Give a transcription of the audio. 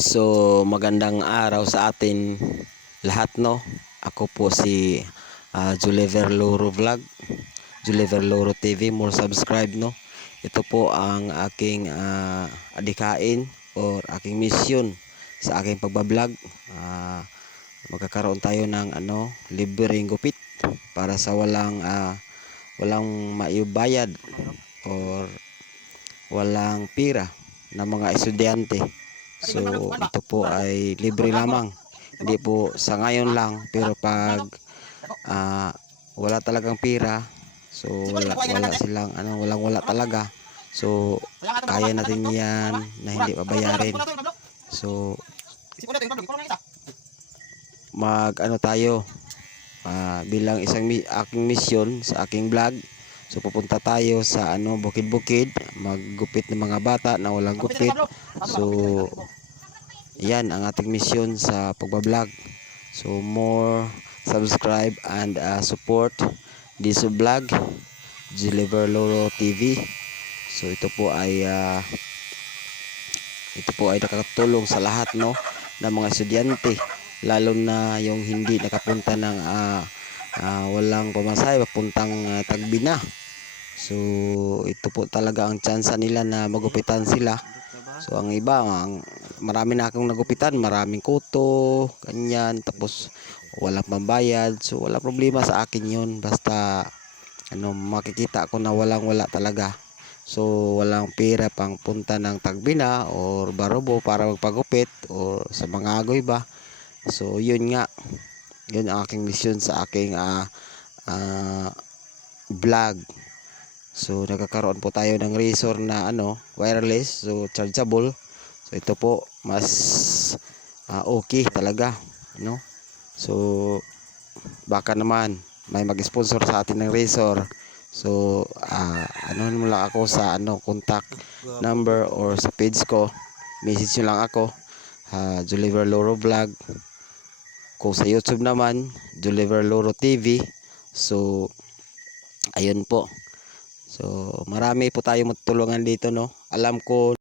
So magandang araw sa atin lahat, no. Ako po si Julever Loro Vlog, Julever Loro TV, more subscribe, no. Ito po ang aking adikain or aking mission sa aking pagbablog. Magkakaroon tayo ng libreng gupit para sa walang maibayad or walang pira ng mga estudyante. So ito po ay libre lamang, hindi po sa ngayon lang, pero pag wala talagang pira, so wala silang wala talaga, so kaya natin yan na hindi pabayarin. So tayo, bilang isang aking mission sa aking vlog. So pupunta tayo sa bukid-bukid, maggupit ng mga bata na walang gupit. So yan ang ating mission sa pagbablog. So more subscribe and support this vlog, Julever Loro TV. So ito po ay nakakatulong sa lahat, no, ng mga estudyante, lalo na yung hindi nakapunta ng walang pamasahe papuntang Tagbina. So ito po talaga ang tsansa nila na magupitan sila. So ang iba, marami na akong nagupitan, maraming kuto, ganyan, tapos walang pambayad. So wala problema sa akin yun, basta makikita ko na wala talaga. So walang pera pang punta ng Tagbina or Barobo para magpagupit or sa mga agoy ba. So yun nga, yun ang aking mission sa aking vlog. So nagkakaroon po tayo ng razor na wireless, so chargeable. So ito po mas okay talaga, no. So baka naman may mag-sponsor sa atin ng razor. So ano mo lang ako sa contact number or sa page ko, message nyo lang ako, Julever Loro Vlog. Kung sa YouTube naman, Julever Loro TV. So ayun po. So marami po tayong matulungan dito, no. Alam ko